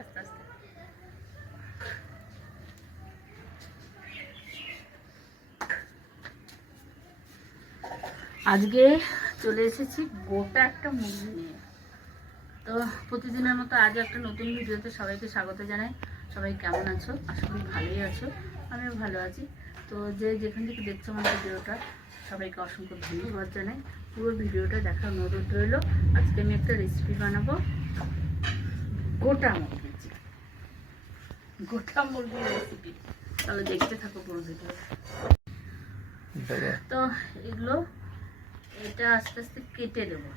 আস্তে আস্তে আজকে চলে এসেছি গোটা একটা মুরগি নিয়ে। তো প্রতিদিনের মতো আজ একটা নতুন ভিডিওতে সবাইকে স্বাগত জানাই। সবাই কেমন আছো? আশা করি ভালোই আছো, আমিও ভালো আছি। তো যে যেখান থেকে দেখছো আমার ভিডিওটা, সবাইকে অসংখ্য ধন্যবাদ জানাই। পুরো ভিডিওটা দেখার অনুরোধ রইল। আজকে আমি একটা রেসিপি বানাবো গোটা মুরগির রেসিপি। তাহলে দেখতে থাকো পুরো ভিডিওটা। তো এগুলো এটা আস্তে আস্তে কেটে দেবো,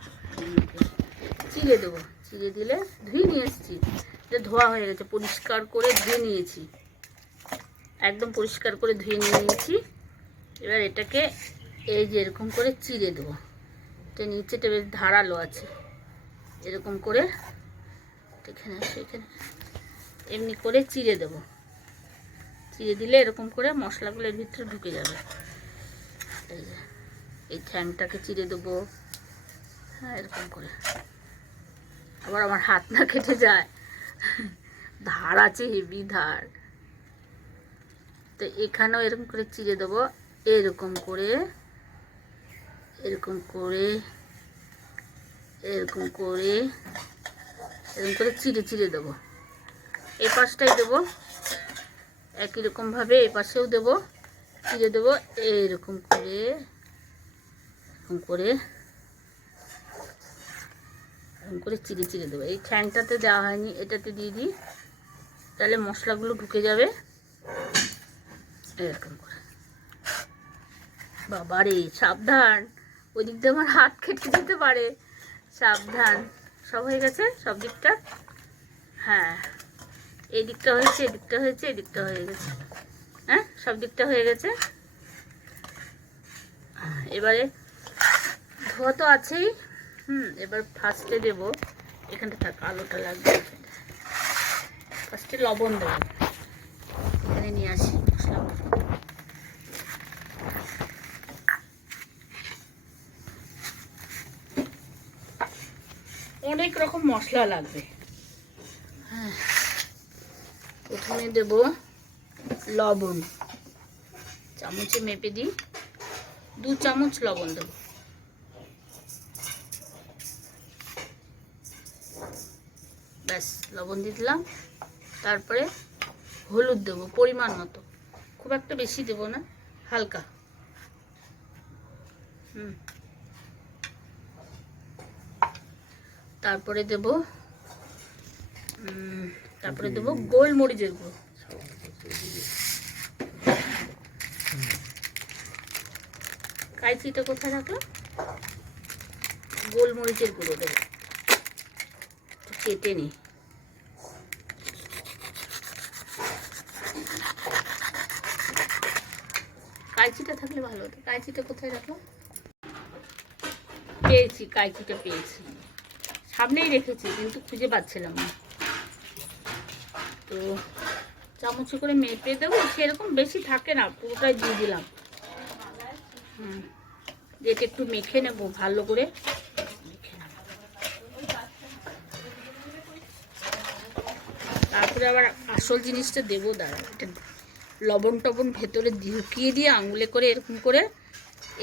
চিড়ে দেবো। চিড়ে দিলে ধুয়ে নিয়ে এসেছি, এটা ধোয়া হয়ে গেছে, পরিষ্কার করে ধুয়ে নিয়েছি, একদম পরিষ্কার করে ধুয়ে নিয়েছি। এবার এটাকে এই যে এরকম করে চিড়ে দেবো। এটা নিচেটা বেশ ধারালো আছে, এরকম করে এখানে সেখানে এমনি করে চিড়ে দেবো। চিড়ে দিলে এরকম করে মশলাগুলো এর ভিতরে ঢুকে যাবে। এই যে এই ঠ্যাংটাকে চিড়ে দেবো, হ্যাঁ এরকম করে। আবার আমার হাত না কেটে যায়, ধার আছে, হেভি ধার। তো এখানেও এরকম করে চিড়ে দেবো, এরকম করে এরকম করে এরকম করে এরকম করে চিড়ে চিড়ে দেবো। এই পাশটাই দেবো, একই রকমভাবে এই পাশেও দেবো, চিড়ে দেবো। এরকম করে এরকম করে এরকম করে চিড়ে চিড়ে দেবো। এই ঠ্যাংটাতে দেওয়া হয়নি, এটাতে দিয়ে দিই, তাহলে মশলাগুলো ঢুকে যাবে। এরকম করে। বাবারে সাবধান, ওই দিক দিয়ে আমার হাত কেটে যেতে পারে, সাবধান। সব হয়ে গেছে, সব দিকটা, হ্যাঁ এই দিকটা হয়েছে, এদিকটা হয়েছে, এদিকটা হয়ে গেছে, হ্যাঁ সব দিকটা হয়ে গেছে। এবারে ধোয়া তো আছেই, এবার ফার্স্টে দেবো, এখানটা থাক, আলোটা লাগবে, ফার্স্টে লবণ দেবো। এখানে নিয়ে আসি মশলা। অনেক রকম মশলা লাগবে, হ্যাঁ। প্রথমে দেব লবণ, চামচে মেপে দিই, 2 চামচ লবণ দেব। ব্যাস, লবণ দিয়ে দিলাম। তারপরে হলুদ দেব পরিমাণ মতো, খুব একটা বেশি দেব না, হালকা। তারপরে দেব গোলমরিচের গুঁড়ো। কাইচিটা কোথায় রাখলাম? গোলমরিচের গুঁড়ো দেবো, কেটে নিই। কাইচিটা থাকলে ভালো হতো, কাইচিটা কোথায় রাখলাম? পেয়েছি, কাইচিটা পেয়েছি, সামনেই রেখেছি কিন্তু খুঁজে পাচ্ছিলাম না। তো চামচে করে মেপে দেবো, সেরকম বেশি থাকে না, পুরোটাই দিয়ে দিলাম। এটা একটু মেখে নেব ভালো করে, তারপরে আবার আসল জিনিসটা দেবো। দাঁড়া, এটা লবণ টবণ ভেতরে ঢুকিয়ে দিয়ে আঙুলে করে এরকম করে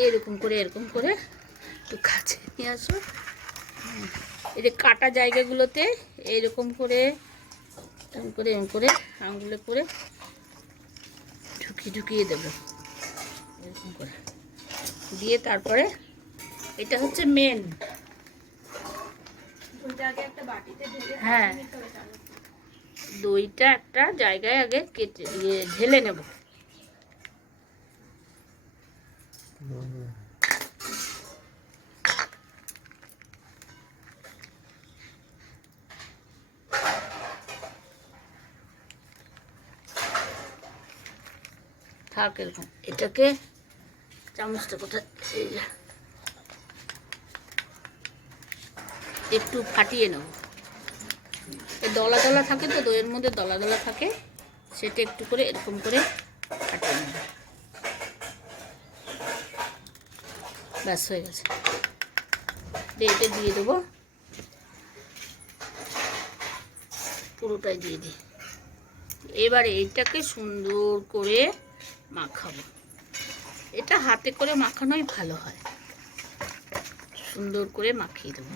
এরকম করে এরকম করে একটু কাছে নিয়ে আসো। এই যে কাটা জায়গাগুলোতে এরকম করে এরকম করে এরকম করে আঙুলে করে ঢুকিয়ে দেবো, এরকম করে দিয়ে তারপরে এটা হচ্ছে মেন। হ্যাঁ, দইটা একটা জায়গায় আগে কেটে ঢেলে নেব। থাক এরকম, এটাকে চামচটা কোথায়, একটু ফাটিয়ে নেব। দলা দলা থাকে তো, দইয়ের মধ্যে দলা দলা থাকে, সেটা একটু করে এরকম করে ফাটিয়ে নেব। ব্যাস হয়ে গেছে। এটা দিয়ে দেবো। পুরোটাই দিয়ে দিই। এবার এইটাকে সুন্দর করে মাখাবো। এটা হাতে করে মাখানোই ভালো হয়। সুন্দর করে মাখিয়ে দেবো।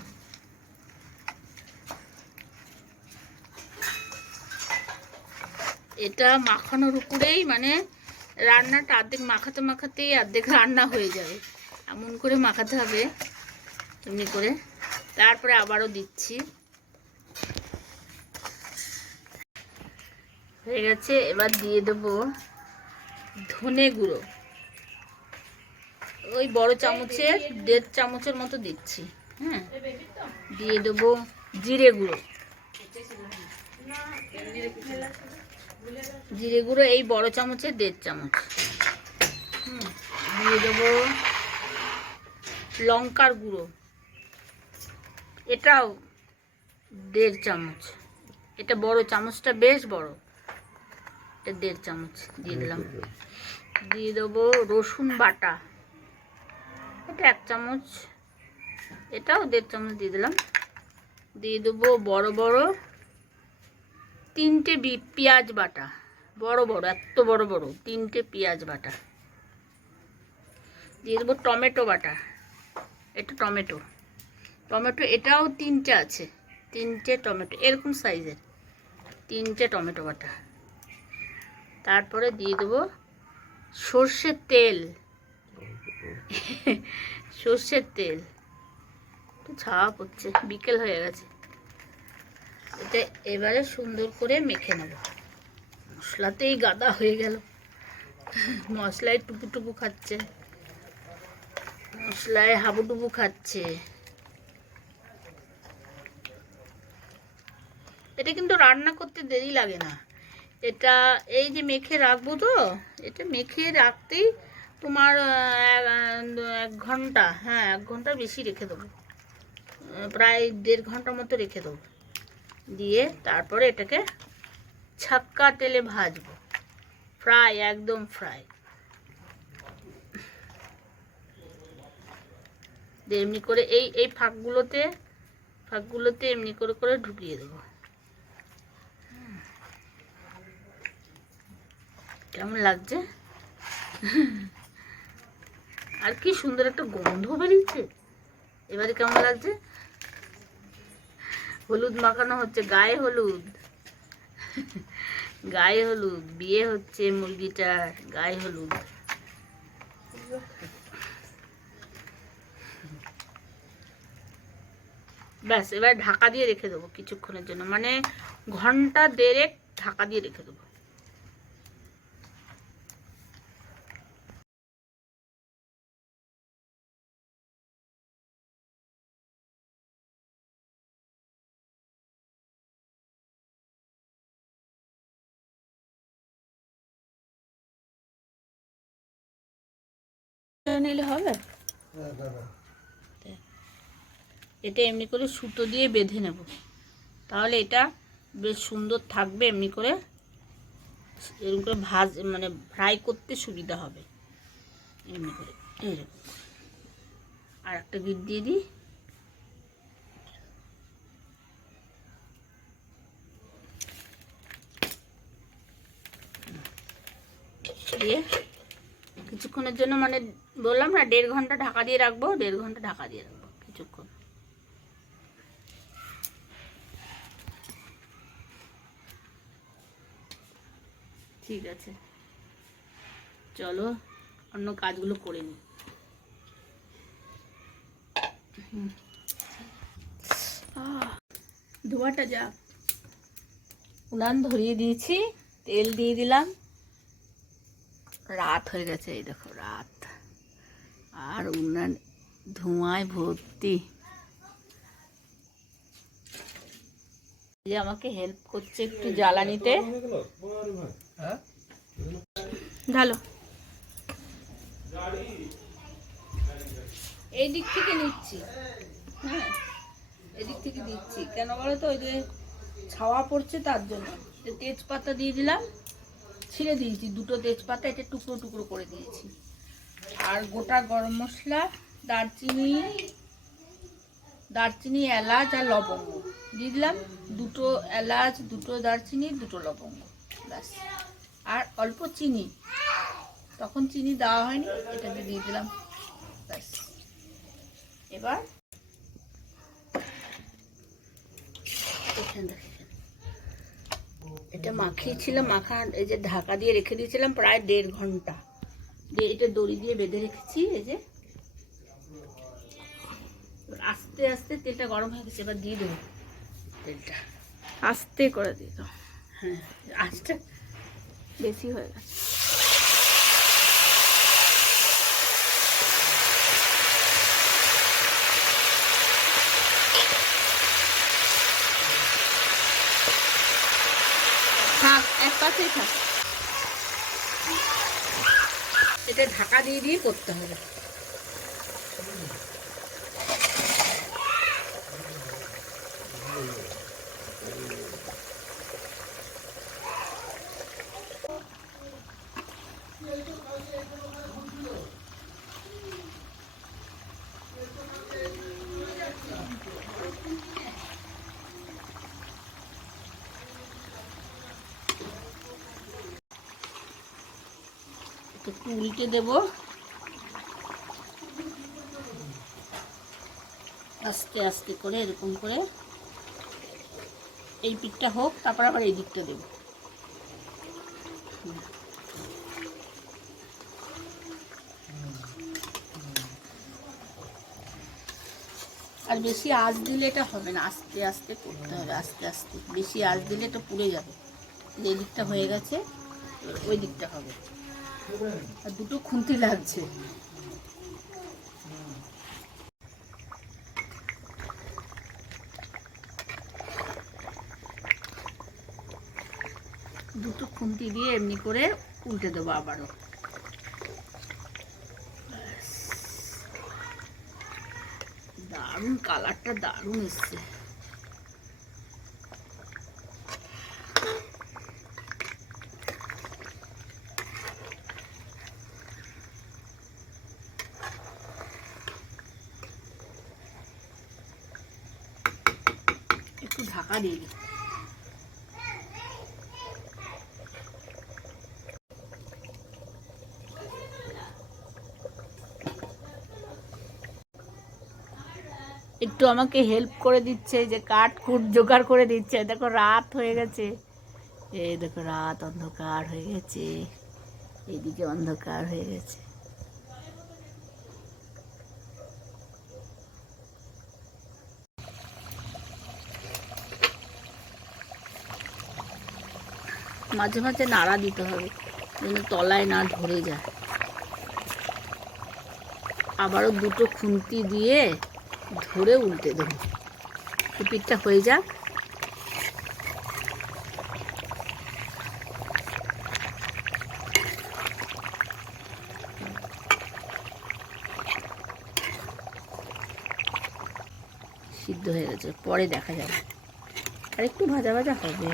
এটা মাখানোর উপরেই মানে রান্নাটা অর্ধেক মাখাতে মাখাতেই অর্ধেক রান্না হয়ে যাবে। এমন করে মাখাতে হবে এমনি করে। তারপরে আবারও দিচ্ছি। হয়ে গেছে। এবার দিয়ে দেবো ধনে গুঁড়ো। ওই বড় চামচের 1.5 চামচের মতো দিচ্ছি। হ্যাঁ, দিয়ে দেবো জিরে গুঁড়ো। জিরে গুঁড়ো এই বড় চামচের 1.5 চামচ। দিয়ে দেবো লঙ্কার গুঁড়ো, এটাও 1.5 চামচ। এটা বড় চামচটা বেশ বড়, এটা 1.5 চামচ দিয়ে দিলাম। দিয়ে দেবো রসুন বাটা, এটা 1 চামচ, এটাও 1.5 চামচ দিয়ে দিলাম। দিয়ে দেবো বড় বড় 3টে পেঁয়াজ বাটা, বড় বড়, এত বড় বড় 3টে পেঁয়াজ বাটা। দিয়ে দেবো টমেটো বাটা, এটা টমেটো, এটাও 3টে আছে, 3টে টমেটো এরকম সাইজের, 3টে টমেটো বাটা। তারপরে দিয়ে দেবো সর্ষের তেল, সর্ষের তেল একটু ছাওয়া পড়ছে, বিকেল হয়ে গেছে। এটা এবারে সুন্দর করে মেখে নেব। মশলাতেই গাদা হয়ে গেল, মশলায় টুপু টুপু খাচ্ছে, মশলায় হাবুডুবু খাচ্ছে। এটা কিন্তু রান্না করতে দেরি লাগে না। এটা এই যে মেখে রাখবো, তো এটা মেখে রাখতেই তোমার 1 ঘন্টা, হ্যাঁ 1 ঘন্টা বেশি রেখে দেবো, প্রায় 1.5 ঘন্টার মতো রেখে দেবো। দিয়ে তারপরে এটাকে ছাক্কা তেলে ভাজবো, ফ্রাই, একদম ফ্রাই। এমনি করে এই ফাঁকগুলোতে এমনি করে করে ঢুকিয়ে দেবো। কেমন লাগছে? আর কি সুন্দর একটা গন্ধ বেরিয়েছে। এবারে কেমন লাগছে? হলুদ মাখানো হচ্ছে, গায়ে হলুদ, গায়ে হলুদ, বিয়ে হচ্ছে মুরগিটার, গায়ে হলুদ। ব্যাস, এবার ঢাকা দিয়ে রেখে দেবো কিছুক্ষণের জন্য, মানে 1.5 ঘন্টা ঢাকা দিয়ে রেখে দেবো। নিলে হবে, এটা এমনি করে সুতো দিয়ে বেঁধে নেব, তাহলে এটা বেশ সুন্দর থাকবে। এমনি করে এরকম করে মানে ফ্রাই করতে সুবিধা হবে। এমনি করে এইরকম আর একটা বিট দিয়ে দিই। দিয়ে কিছুক্ষণের জন্য, মানে বললাম না 1.5 ঘন্টা ঢাকা দিয়ে রাখবো, 1.5 ঘন্টা ঢাকা দিয়ে রাখবো কিছুক্ষণ। ঠিক আছে, চলো অন্য কাজগুলো করে নিই। ধোয়াটা যা, উনান ধরিয়ে দিয়েছি, তেল দিয়ে দিলাম। রাত হয়ে গেছে, এই দেখো রাত, আর উনান ধোঁয়ায় ভর্তি। যে আমাকে হেল্প করছে একটু জ্বালানিতে। ঢালো, এই দিক থেকে নিচ্ছি, হ্যাঁ এদিক থেকে দিচ্ছি। কেন বলো তো, ওই যে ছাওয়া পড়ছে তার জন্য। তেজপাতা দিয়ে দিলাম, ছিঁড়ে দিয়েছি 2টো তেজপাতা, এটা টুকরো টুকরো করে দিয়েছি। আর গোটা গরম মশলা, দারচিনি, এলাচ আর লবঙ্গ দিয়ে দিলাম। 2টো এলাচ, 2টো দারচিনি, 2টো লবঙ্গ, ব্যাস। আর অল্প চিনি, তখন চিনি দেওয়া হয়নি, এটাতে দিয়ে দিলাম, ব্যাস। এবার এটা মাখিয়েছিলাম, এই যে ঢাকা দিয়ে রেখে দিয়েছিলাম প্রায় 1.5 ঘন্টা, দিয়ে এটা দড়ি দিয়ে বেঁধে রেখেছি। এই যে আস্তে আস্তে তেলটা গরম হয়ে গেছে, এবার দিয়ে দেবো তেলটা, আস্তে করে দিয়ে দাও। হ্যাঁ, আঁচটা বেশি হয়ে গেছে। থাক, এক পাশেই থাক, এটা ঢাকা দিয়ে দিয়ে করতে হবে। একটু উল্টে দেব, আস্তে আস্তে করে, এরকম করে। এই পিঠটা হোক, তারপর আবার এই দিকটা দেব। আর বেশি আঁচ দিলে এটা হবে না, আস্তে আস্তে করতে হবে, আস্তে আস্তে। বেশি আঁচ দিলে এটা পুড়ে যাবে। এই দিকটা হয়ে গেছে, ওই দিকটা হবে। আর 2টো খুন্তি লাগছে। দুটো খুন্তি দিয়ে এমনি করে উল্টে দেবো আবারও। দারুণ কালারটা, দারুণ এসছে। একটু ঢাকা দিয়ে দিই। একটু আমাকে হেল্প করে দিচ্ছে, যে কাঠ কুট জোগাড় করে দিচ্ছে। দেখো রাত হয়ে গেছে, এই দেখো রাত, অন্ধকার হয়ে গেছে, এইদিকে অন্ধকার হয়ে গেছে। মাঝে মাঝে নাড়া দিতে হবে যেন তলায় না ধরে যায়। আবারও 2টো খুন্তি দিয়ে ধরে উল্টে দেবো। পিঠটা হয়ে যাক। সিদ্ধ হয়ে গেছে, পরে দেখা যাবে, আর একটু ভাজা ভাজা হবে।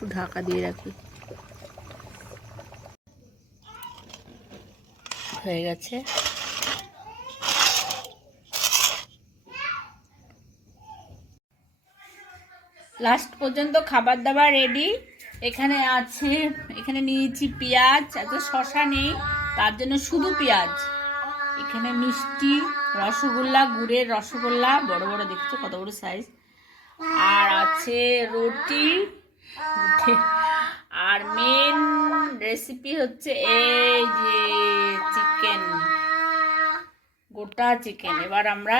একটু ঢাকা দিয়ে রাখি, হয়ে গেছে। লাস্ট পর্যন্ত খাবার দাবার রেডি। এখানে আছে, এখানে নিয়েছি পেঁয়াজ, আজকে শশা নেই, তার জন্য শুধু পেঁয়াজ। এখানে মিষ্টি, রসগোল্লা, গুড়ের রসগোল্লা, বড় বড়, দেখছো কত বড় সাইজ। আর আছে রুটি, আর মেন রেসিপি হচ্ছে এই যে চিকেন, গোটা চিকেন। এবার আমরা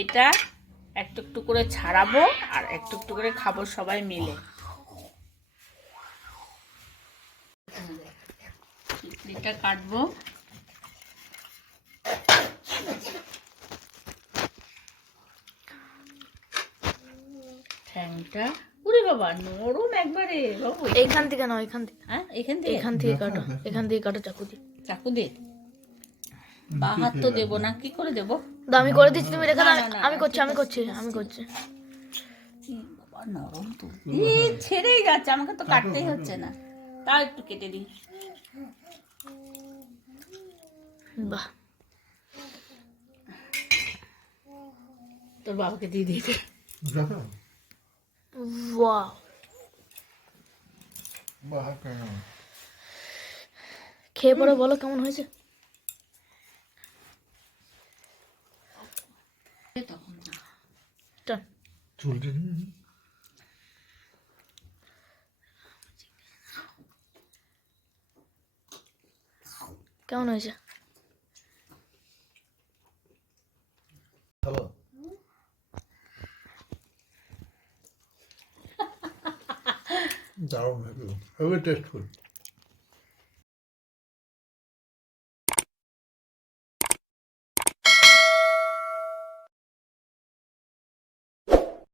এটা একটু একটু করে ছাড়াবো আর একটু একটু করে খাবো সবাই মিলে। চিকেনটা কাটবো, ঠ্যাংটা, উরে বাবা, নরম একবারে বাবু। এইখান থেকে নাও, এইখান থেকে, হ্যাঁ, এখান থেকে এখান থেকে কাটো, এখান থেকে কাটো চাকু দিয়ে। চাকু দে। বা হাত তো দেবো না, কি করে দেবো? দাও, আমি করে দিচ্ছি, তুমি রেখে দাও, না, না, আমি করছি, ঠিক আমি আছে, করছি, ঠিক আছে, আমি ঠিক করছি। বাবা নরম তো, ছেড়েই যাচ্ছে, আমাকে তো কাটতেই হচ্ছে না। তাও একটু কেটে দিই। বাহ, তোর বাবাকে দিয়ে দিয়েছে। ওয়াও, খেয়ে পরে বলো কেমন হয়েছে। তখন না। টান। কেমন হয়েছে? দারুণ, very টেস্টফুল।